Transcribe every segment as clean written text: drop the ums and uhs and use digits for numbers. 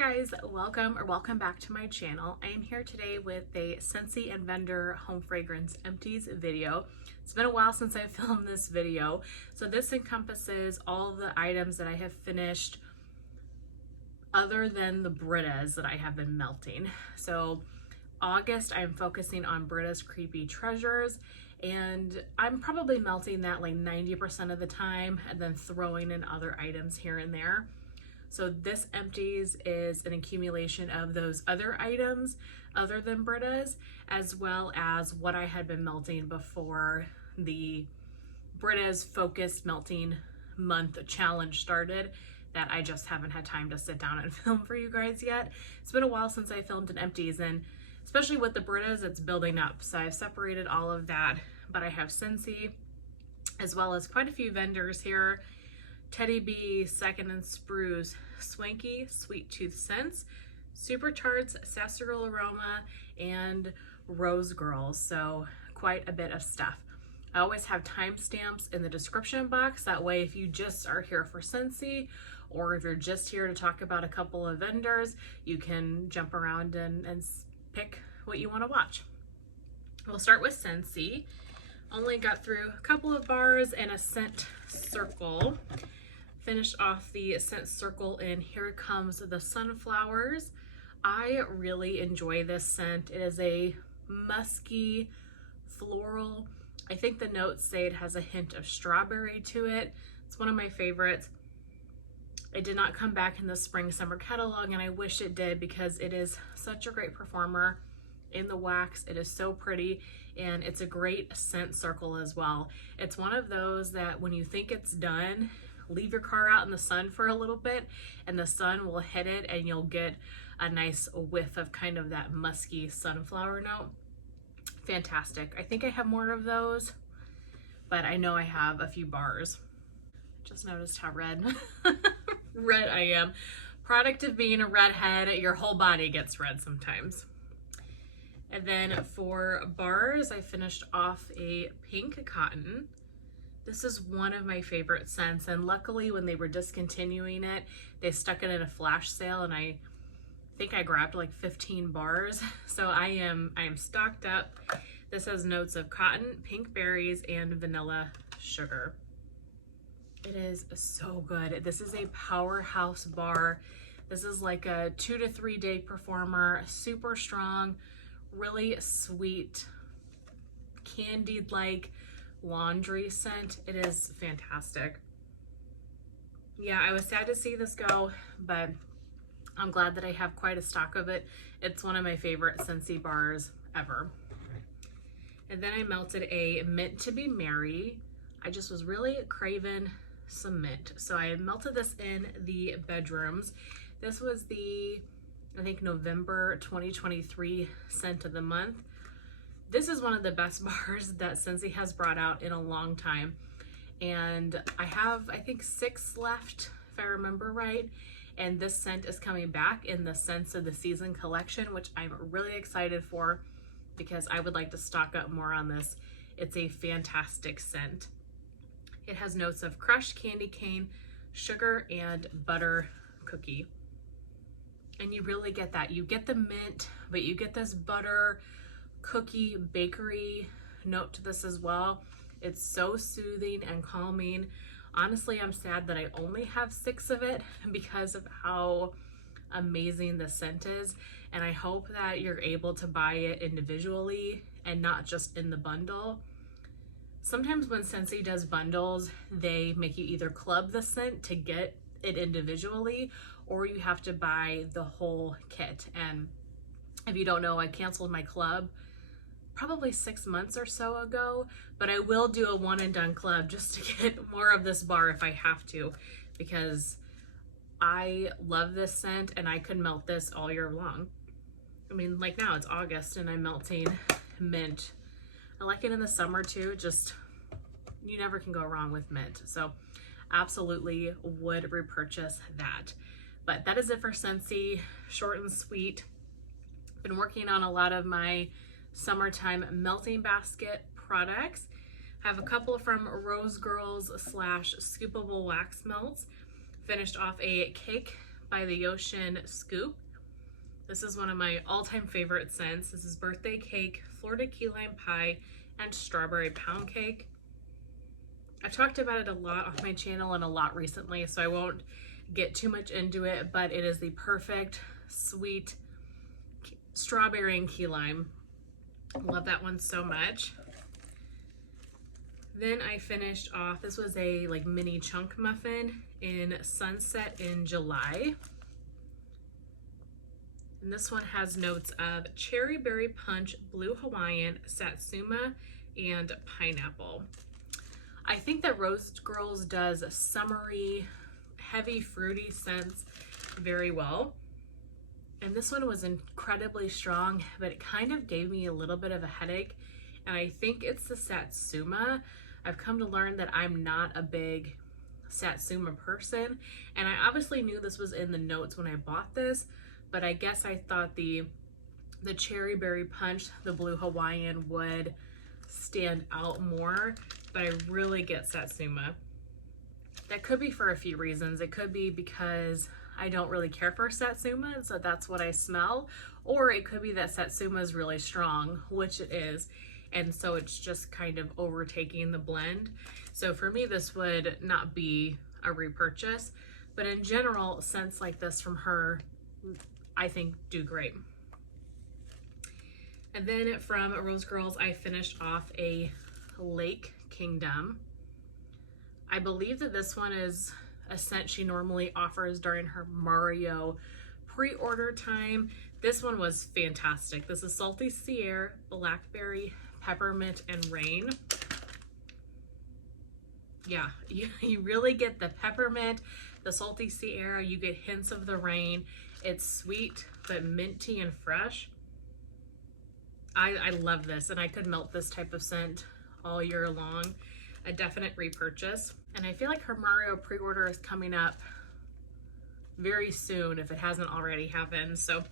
guys, welcome back to my channel. I am here today with a Scentsy and Vendor home fragrance Empties video. It's been a while since I filmed this video. So this encompasses all the items that I have finished other than the Britas that I have been melting. So August, I'm focusing on Brita's Creepy Treasures, and I'm probably melting that like 90% of the time and then throwing in other items here and there. So this Empties is an accumulation of those other items other than Brita's, as well as what I had been melting before the Brita's focused melting month challenge started, that I just haven't had time to sit down and film for you guys yet. It's been a while since I filmed an Empties, and especially with the Brita's, it's building up. So I've separated all of that, but I have Scentsy, as well as quite a few vendors here. Teddy B, Second and Spruce, Swanky, Sweet Tooth Scents, Super Tarts, Sassy Aroma, and Rose Girls. So quite a bit of stuff. I always have timestamps in the description box. That way, if you just are here for Scentsy, or if you're just here to talk about a couple of vendors, you can jump around and pick what you want to watch. We'll start with Scentsy. Only got through a couple of bars and a scent circle. Finished off the scent circle, and here comes the Sunflowers. I really enjoy this scent. It is a musky floral. I think the notes say it has a hint of strawberry to it. It's one of my favorites. It did not come back in the spring summer catalog, and I wish it did, because it is such a great performer in the wax. It is so pretty, and it's a great scent circle as well. It's one of those that when you think it's done, leave your car out in the sun for a little bit and the sun will hit it, and you'll get a nice whiff of kind of that musky sunflower note. Fantastic. I think I have more of those, but I know I have a few bars. Just noticed how red I am. Product of being a redhead, your whole body gets red sometimes. And then for bars, I finished off a pink cotton. This is one of my favorite scents, and luckily when they were discontinuing it, they stuck it in a flash sale, and I think I grabbed like 15 bars. So I am stocked up. This has notes of cotton, pink berries, and vanilla sugar. It is so good. This is a powerhouse bar. This is like a 2 to 3 day performer, super strong, really sweet, candied like laundry scent. It is fantastic. Yeah, I was sad to see this go, but I'm glad that I have quite a stock of it. It's one of my favorite Scentsy bars ever. And then I melted a Mint to Be Merry. I just was really craving some mint, so I melted this in the bedrooms. This was the, I think, November 2023 scent of the month. This is one of the best bars that Scentsy has brought out in a long time. And I have, I think, 6 left, if I remember right. And this scent is coming back in the Scents of the Season collection, which I'm really excited for, because I would like to stock up more on this. It's a fantastic scent. It has notes of crushed candy cane, sugar, and butter cookie. And you really get that. You get the mint, but you get this butter cookie bakery note to this as well. It's so soothing and calming. Honestly, I'm sad that I only have 6 of it because of how amazing the scent is, and I hope that you're able to buy it individually and not just in the bundle. Sometimes when Scentsy does bundles, they make you either club the scent to get it individually, or you have to buy the whole kit. And if you don't know, I canceled my club probably 6 months or so ago, but I will do a one and done club just to get more of this bar if I have to, because I love this scent and I could melt this all year long. I mean, like now it's August and I'm melting mint. I like it in the summer too. Just, you never can go wrong with mint. So absolutely would repurchase that. But that is it for Scentsy, short and sweet. Been working on a lot of my summertime melting basket products. I have a couple from Rose Girls / Scoopable wax melts. Finished off a cake by the Ocean Scoop. This is one of my all-time favorite scents. This is Birthday Cake, Florida Key Lime Pie, and Strawberry Pound Cake. I've talked about it a lot on my channel and a lot recently, so I won't get too much into it, but it is the perfect sweet strawberry and key lime. Love that one so much. Then I finished off, this was a like mini chunk muffin in Sunset in July. And this one has notes of cherry berry punch, blue Hawaiian, satsuma, and pineapple. I think that Rose Girls does summery, heavy, fruity scents very well. And this one was incredibly strong, but it kind of gave me a little bit of a headache. And I think it's the satsuma. I've come to learn that I'm not a big satsuma person. And I obviously knew this was in the notes when I bought this, but I guess I thought the cherry berry punch, the blue Hawaiian would stand out more, but I really get satsuma. That could be for a few reasons. It could be because I don't really care for satsuma, and so that's what I smell, or it could be that satsuma is really strong, which it is, and so it's just kind of overtaking the blend. So for me, this would not be a repurchase, but in general, scents like this from her, I think do great. And then from Rose Girls, I finished off a Lake Kingdom. I believe that this one is a scent she normally offers during her Mario pre-order time. This one was fantastic. This is Salty Sierra, Blackberry, Peppermint, and Rain. Yeah, you really get the peppermint, the Salty Sierra, you get hints of the rain. It's sweet, but minty and fresh. I love this, and I could melt this type of scent all year long. A definite repurchase. And I feel like her Mario pre-order is coming up very soon if it hasn't already happened. So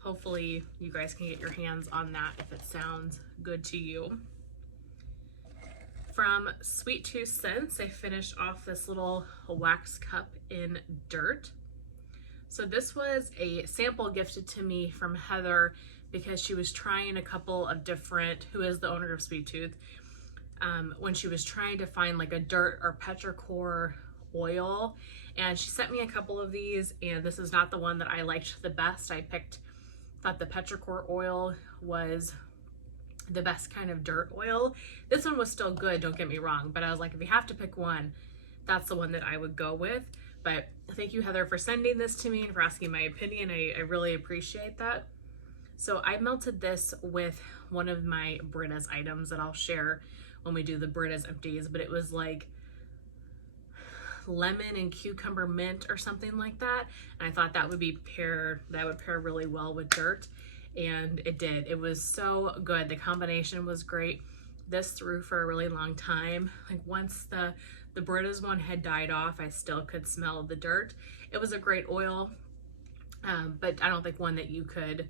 hopefully you guys can get your hands on that if it sounds good to you. From Sweet Tooth Scents, I finished off this little wax cup in Dirt. So this was a sample gifted to me from Heather because she was trying a couple of different, who is the owner of Sweet Tooth, when she was trying to find like a dirt or petrichor oil, and she sent me a couple of these, and this is not the one that I liked the best. I thought the petrichor oil was the best kind of dirt oil. This one was still good, don't get me wrong, but I was like, if you have to pick one, that's the one that I would go with. But thank you, Heather, for sending this to me and for asking my opinion. I really appreciate that. So I melted this with one of my Britta's items that I'll share when we do the Britta's Empties, but it was like lemon and cucumber mint or something like that. And I thought that would pair really well with Dirt, and it did. It was so good. The combination was great. This threw for a really long time. Like once the Britta's one had died off, I still could smell the Dirt. It was a great oil, but I don't think one that you could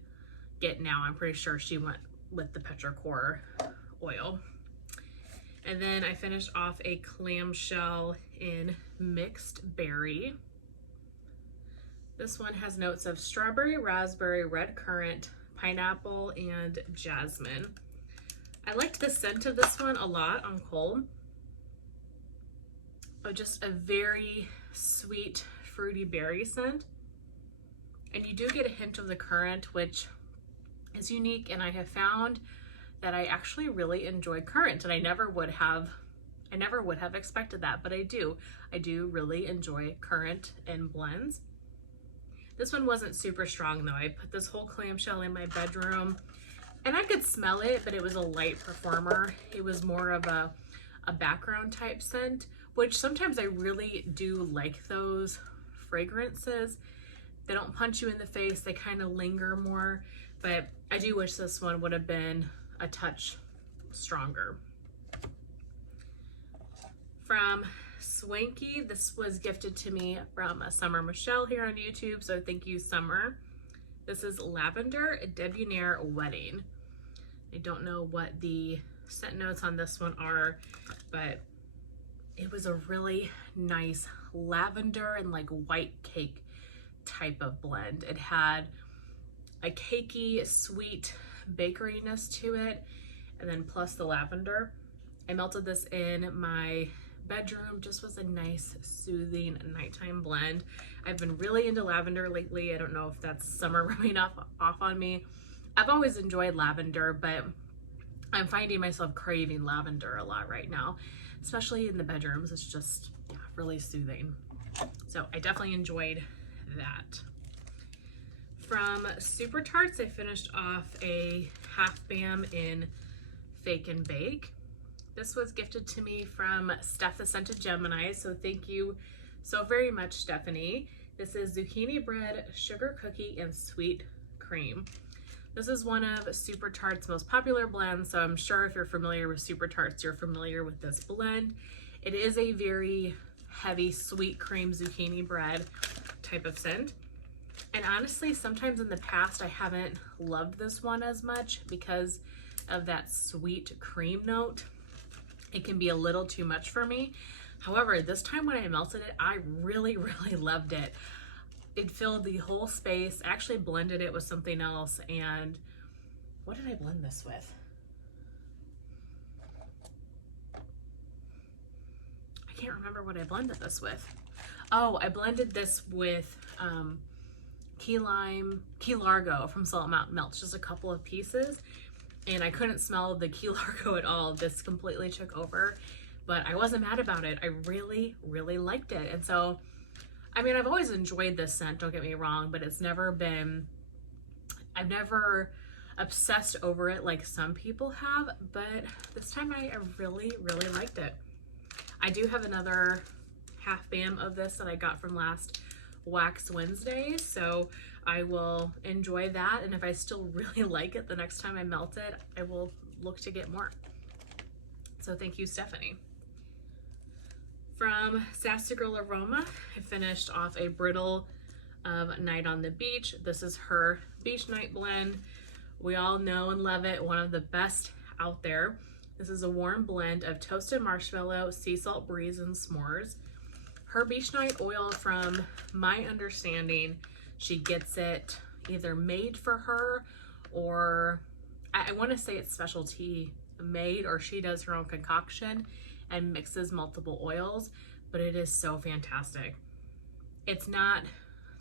get now. I'm pretty sure she went with the petrichor oil. And then I finished off a clamshell in Mixed Berry. This one has notes of strawberry, raspberry, red currant, pineapple, and jasmine. I liked the scent of this one a lot on cold. Oh, just a very sweet, fruity berry scent. And you do get a hint of the currant, which is unique, and I have found that I actually really enjoy currant, and I never would have expected that, but I do really enjoy currant in blends. This one wasn't super strong though. I put this whole clamshell in my bedroom and I could smell it, but it was a light performer. It was more of a background type scent, which sometimes I really do like those fragrances. They don't punch you in the face, they kind of linger more, but I do wish this one would have been a touch stronger. From Swanky, this was gifted to me from Summer Michelle here on YouTube, so thank you, Summer. This is Lavender Debonair Wedding. I don't know what the scent notes on this one are, but it was a really nice lavender and like white cake type of blend. It had a cakey, sweet bakeryness to it, and then plus the lavender. I melted this in my bedroom, just was a nice, soothing nighttime blend. I've been really into lavender lately. I don't know if that's summer rubbing off on me. I've always enjoyed lavender, but I'm finding myself craving lavender a lot right now, especially in the bedrooms. It's just really soothing. So I definitely enjoyed that. From Super Tarts, I finished off a half BAM in Fake and Bake. This was gifted to me from Steph the Scented Gemini, so thank you so very much, Stephanie. This is zucchini bread, sugar cookie, and sweet cream. This is one of Super Tarts' most popular blends, so I'm sure if you're familiar with Super Tarts, you're familiar with this blend. It is a very heavy sweet cream zucchini bread type of scent. And honestly, sometimes in the past, I haven't loved this one as much because of that sweet cream note. It can be a little too much for me. However, this time when I melted it, I really, really loved it. It filled the whole space. I actually blended it with something else. And what did I blend this with? I can't remember what I blended this with. Oh, I blended this with key largo from Salt Mountain Melts, just a couple of pieces. And I couldn't smell the key largo at all. This completely took over, but I wasn't mad about it. I really, really liked it. And so, I mean, I've always enjoyed this scent, don't get me wrong, but it's never been, I've never obsessed over it like some people have, but this time I really, really liked it. I do have another half BAM of this that I got from last Wax Wednesday, so I will enjoy that, and if I still really like it the next time I melt it, I will look to get more. So thank you, Stephanie. From Sassy Girl Aroma, I finished off a brittle of Night on the Beach. This is her beach night blend. We all know and love it, one of the best out there. This is a warm blend of toasted marshmallow, sea salt breeze, and s'mores. Her beach night oil, from my understanding, she gets it either made for her, or I want to say it's specialty made, or she does her own concoction and mixes multiple oils, but it is so fantastic. It's not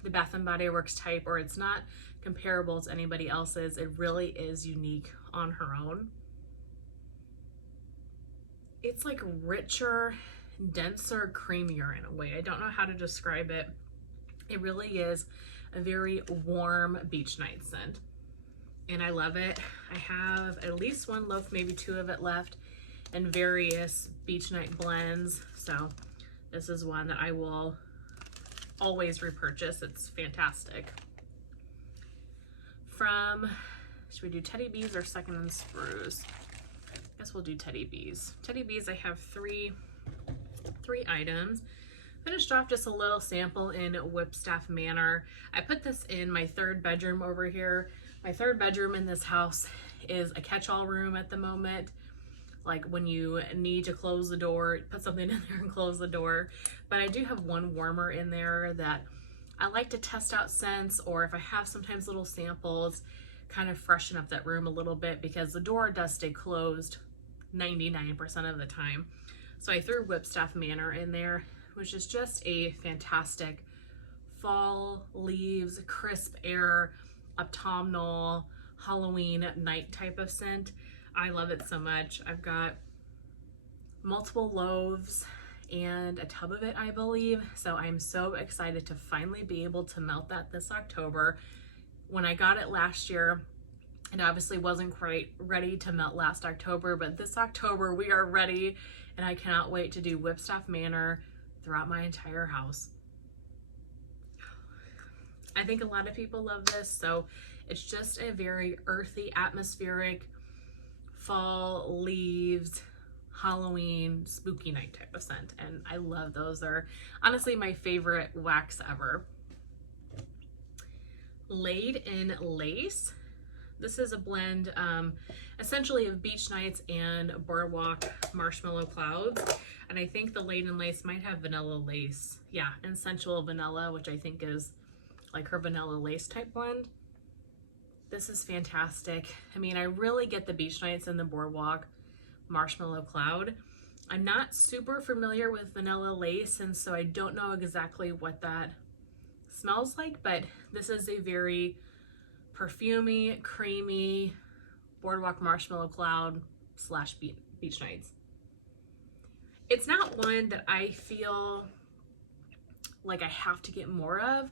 the Bath & Body Works type, or it's not comparable to anybody else's. It really is unique on her own. It's like richer, denser, creamier in a way. I don't know how to describe it. It really is a very warm beach night scent, and I love it. I have at least one loaf, maybe two of it left in various beach night blends, so this is one that I will always repurchase. It's fantastic. From, should we do Teddy Bees or Second and Spruce? I guess we'll do Teddy Bees. Teddy Bees, I have three items. Finished off just a little sample in Whipstaff Manor. I put this in my third bedroom over here. My third bedroom in this house is a catch-all room at the moment. Like when you need to close the door, put something in there and close the door. But I do have one warmer in there that I like to test out scents, or if I have sometimes little samples, kind of freshen up that room a little bit, because the door does stay closed 99% of the time. So I threw Whipstaff Manor in there, which is just a fantastic fall leaves, crisp air, autumnal, Halloween night type of scent. I love it so much. I've got multiple loaves and a tub of it, I believe. So I'm so excited to finally be able to melt that this October. When I got it last year, it obviously wasn't quite ready to melt last October, but this October we are ready, and I cannot wait to do Whipstaff Manor throughout my entire house. I think a lot of people love this, so it's just a very earthy, atmospheric, fall leaves, Halloween, spooky night type of scent, and I love those. They're honestly my favorite wax ever. Laid in Lace. This is a blend essentially of beach nights and boardwalk marshmallow clouds, and I think the Laid in Lace might have vanilla lace, yeah, and sensual vanilla, which I think is like her vanilla lace type blend. This is fantastic. I mean, I really get the Beach Nights and the Boardwalk Marshmallow Cloud. I'm not super familiar with vanilla lace, and so I don't know exactly what that smells like, but this is a very perfumey, creamy Boardwalk Marshmallow Cloud slash Beach Nights. It's not one that I feel like I have to get more of.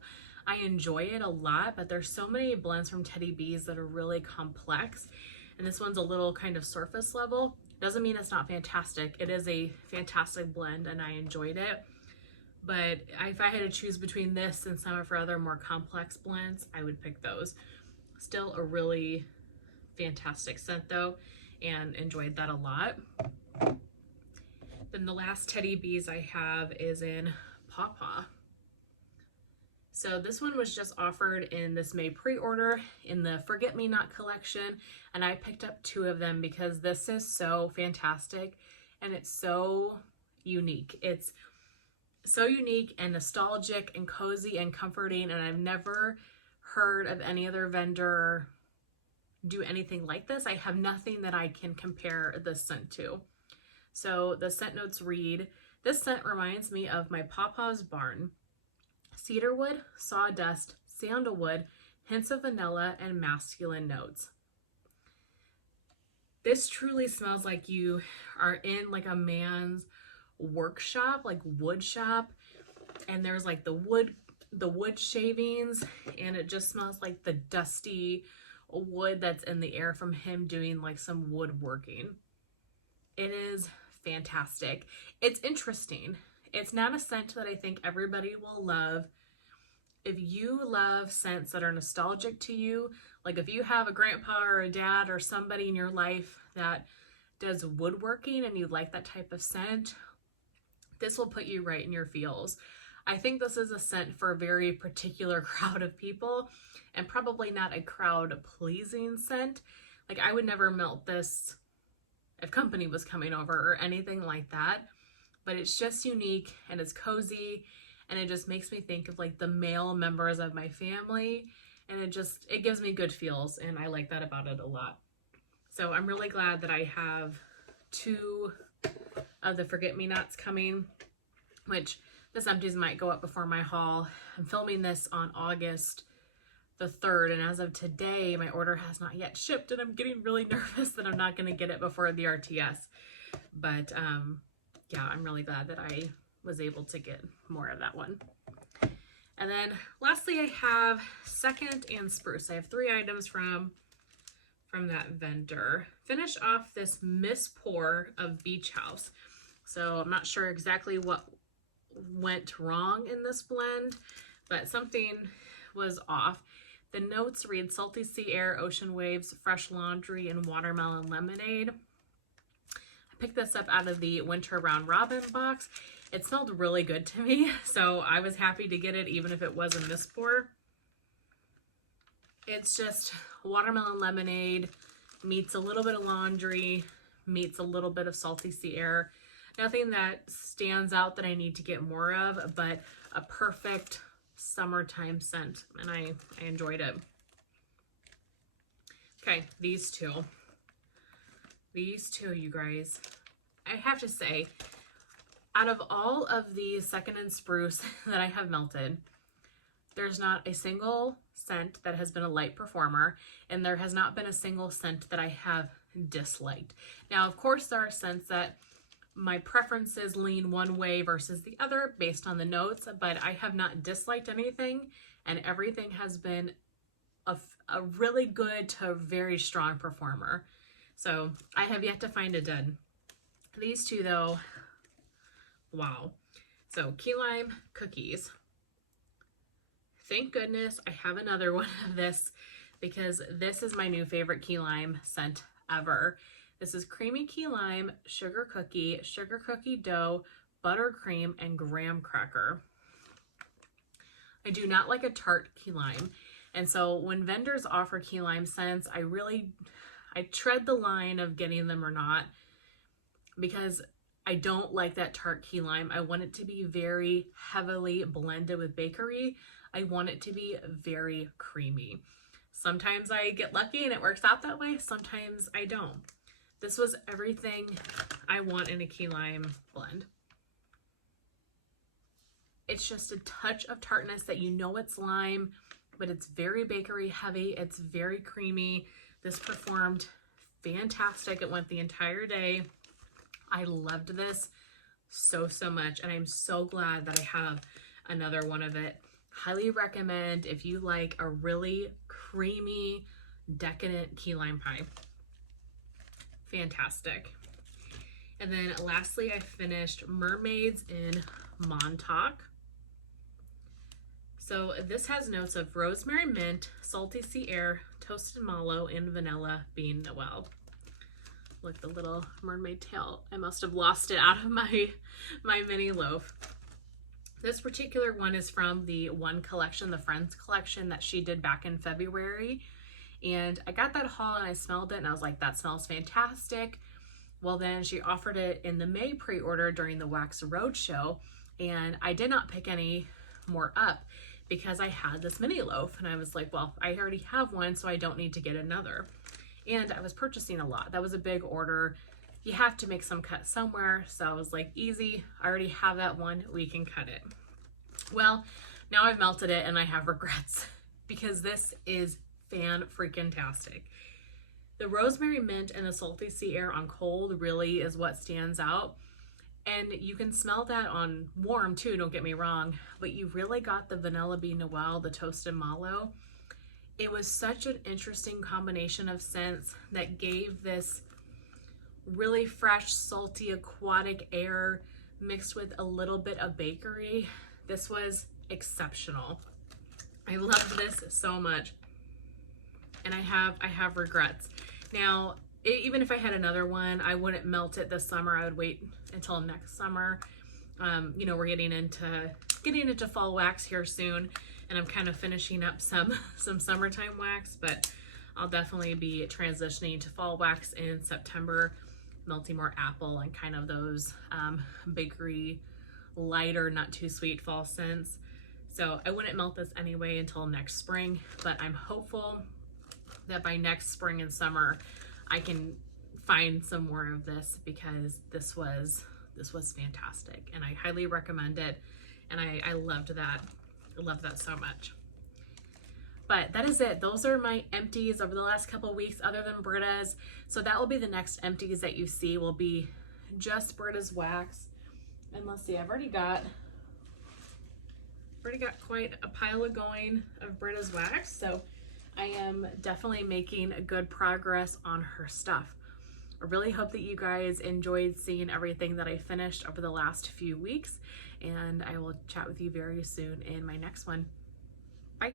I enjoy it a lot, but there's so many blends from Teddy B's that are really complex, and this one's a little kind of surface level. Doesn't mean it's not fantastic. It is a fantastic blend and I enjoyed it. But if I had to choose between this and some of her other more complex blends, I would pick those. Still a really fantastic scent though, and enjoyed that a lot. Then the last Teddy B's I have is in Pawpaw. So this one was just offered in this May pre-order in the Forget Me Not collection, and I picked up 2 of them because this is so fantastic and it's so unique. It's so unique and nostalgic and cozy and comforting, and I've never heard of any other vendor do anything like this. I have nothing that I can compare this scent to. So the scent notes read, this scent reminds me of my Pawpaw's barn. Cedarwood, sawdust, sandalwood, hints of vanilla, and masculine notes. This truly smells like you are in like a man's workshop, like wood shop, and there's like the wood shavings, and it just smells like the dusty wood that's in the air from him doing like some woodworking. It is fantastic. It's interesting. It's not a scent that I think everybody will love. If you love scents that are nostalgic to you, like if you have a grandpa or a dad or somebody in your life that does woodworking and you like that type of scent, this will put you right in your feels. I think this is a scent for a very particular crowd of people, and probably not a crowd-pleasing scent. Like I would never melt this if company was coming over or anything like that. But it's just unique and it's cozy, and it just makes me think of like the male members of my family, and it gives me good feels, and I like that about it a lot. So I'm really glad that I have 2 of the Forget Me Nots coming, which this Empties might go up before my haul. I'm filming this on August the 3rd, and as of today my order has not yet shipped, and I'm getting really nervous that I'm not going to get it before the RTS. But yeah, I'm really glad that I was able to get more of that one. And then lastly, I have Second and Spruce. I have 3 items from that vendor. Finish off this Miss Pour of Beach House. So I'm not sure exactly what went wrong in this blend, but something was off. The notes read salty sea air, ocean waves, fresh laundry, and watermelon lemonade. Picked this up out of the Winter Round Robin box. It smelled really good to me, so I was happy to get it even if it was a Miss Pour. It's just watermelon lemonade meets a little bit of laundry, meets a little bit of salty sea air. Nothing that stands out that I need to get more of, but a perfect summertime scent, and I enjoyed it. Okay, these two, you guys, I have to say, out of all of the Second and Spruce that I have melted, there's not a single scent that has been a light performer, and there has not been a single scent that I have disliked. Now, of course, there are scents that my preferences lean one way versus the other based on the notes, but I have not disliked anything, and everything has been a really good to very strong performer. So I have yet to find a dud. These two though, wow. So key lime cookies. Thank goodness I have another one of this, because this is my new favorite key lime scent ever. This is creamy key lime, sugar cookie dough, buttercream, and graham cracker. I do not like a tart key lime. And so when vendors offer key lime scents, I tread the line of getting them or not, because I don't like that tart key lime. I want it to be very heavily blended with bakery. I want it to be very creamy. Sometimes I get lucky and it works out that way. Sometimes I don't. This was everything I want in a key lime blend. It's just a touch of tartness that you know it's lime, but it's very bakery heavy. It's very creamy. This performed fantastic. It went the entire day. I loved this so much, and I'm so glad that I have another one of it. Highly recommend if you like a really creamy, decadent key lime pie. Fantastic. And then lastly, I finished Mermaids in Montauk. So this has notes of rosemary mint, salty sea air, toasted mallow, and vanilla bean noel. Look, the little mermaid tail. I must have lost it out of my mini loaf. This particular one is from the One collection, the Friends collection that she did back in February. And I got that haul and I smelled it and I was like, that smells fantastic. Well, then she offered it in the May pre-order during the Wax Roadshow, and I did not pick any more up because I had this mini loaf and I was like, well, I already have one, so I don't need to get another. And I was purchasing a lot. That was a big order. You have to make some cut somewhere. So I was like, easy, I already have that one, we can cut it. Well, now I've melted it and I have regrets because this is fan-freaking-tastic. The rosemary mint and the salty sea air on cold really is what stands out. And you can smell that on warm too, don't get me wrong, but you really got the vanilla bean noel, the toasted mallow. It was such an interesting combination of scents that gave this really fresh, salty, aquatic air mixed with a little bit of bakery. This was exceptional. I loved this so much. And I have regrets. Now, even if I had another one, I wouldn't melt it this summer. I would wait until next summer. You know, we're getting into fall wax here soon, and I'm kind of finishing up some summertime wax, but I'll definitely be transitioning to fall wax in September, melting more apple and kind of those bakery, lighter, not too sweet fall scents. So I wouldn't melt this anyway until next spring, but I'm hopeful that by next spring and summer I can find some more of this because this was fantastic and I highly recommend it, and I loved that. I loved that so much. But that is it. Those are my empties over the last couple of weeks other than Britta's. So that will be the next empties that you see will be just Britta's wax. And let's see, I've already got quite a pile of going of Britta's wax. So I am definitely making good progress on her stuff. I really hope that you guys enjoyed seeing everything that I finished over the last few weeks, and I will chat with you very soon in my next one.